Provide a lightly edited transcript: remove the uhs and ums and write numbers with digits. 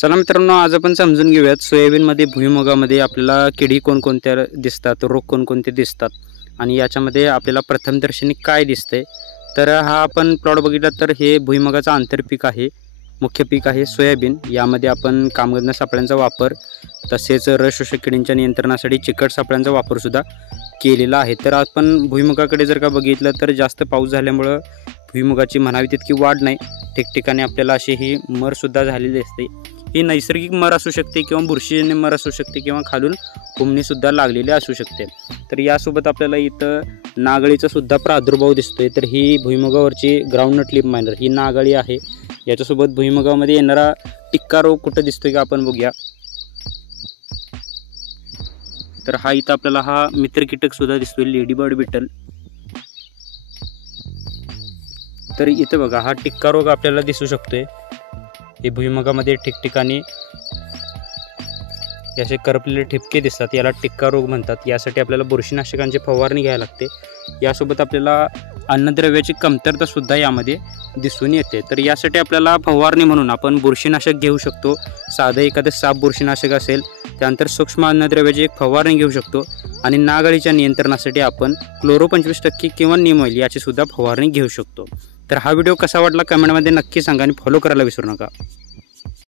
चला मित्रांनो, आज आपण समजून घेऊयात सोयाबीनमध्ये भुईमुगामध्ये आपल्याला किडी कोणकोणत्या दिसतात, रोग कोणकोणते दिसतात आणि याच्यामध्ये आपल्याला प्रथमदर्शनी काय दिसतंय. तर हा आपण प्लॉट बघितला तर हे भुईमुगाचं आंतरपीक आहे, मुख्य पीक आहे सोयाबीन. यामध्ये आपण कामगंध सापळ्यांचा वापर तसेच रस शोषक किडींच्या नियंत्रणासाठी चिकट सापळ्यांचा वापरसुद्धा केलेला आहे. तर आपण भुईमुगाकडे जर का बघितलं तर जास्त पाऊस झाल्यामुळं भुईमुगाची म्हणावी तितकी वाढ नाही. ठिकठिकाणी आपल्याला अशी ही मरसुद्धा झालेली असते. ही नैसर्गिक मर असू शकते किंवा बुरशीजन्य मर असू शकते किंवा खालून कुमणीसुद्धा लागलेली असू शकते. तर यासोबत आपल्याला इथं नागळीचा सुद्धा प्रादुर्भाव दिसतोय. तर ही भुईमुगावरची ग्राउंडनट लीफ मायनर ही नागळी आहे. याच्यासोबत भुईमुगामध्ये येणारा टिक्का रोग कुठं दिसतोय का आपण बघूया. तर हा इथं आपल्याला हा मित्र कीटक सुद्धा दिसतोय, लेडीबर्ड बिटल. तर इथं बघा हा टिक्का रोग आपल्याला दिसू शकतोय. हे भुईमुगामध्ये ठिकठिकाणी असे करपलेले ठिपके दिसतात, याला टिक्का रोग म्हणतात. यासाठी आपल्याला बुरशीनाशकांची फवारणी घ्यायला लागते. यासोबत आपल्याला अन्नद्रव्याची कमतरता सुद्धा यामध्ये दिसून येते. तर यासाठी आपल्याला फवारणी म्हणून आपण बुरशीनाशक घेऊ शकतो. साधं एखादं साप बुरशीनाशक असेल, त्यानंतर सूक्ष्म अन्नद्रव्याची एक फवारणी घेऊ शकतो आणि नागळीच्या नियंत्रणासाठी आपण क्लोरो 25% किंवा नीम ऑइल याची सुद्धा फवारणी घेऊ शकतो. तर हा व्हिडिओ कसा वाटला कमेंटमध्ये नक्की सांगा आणि फॉलो करायला विसरू नका.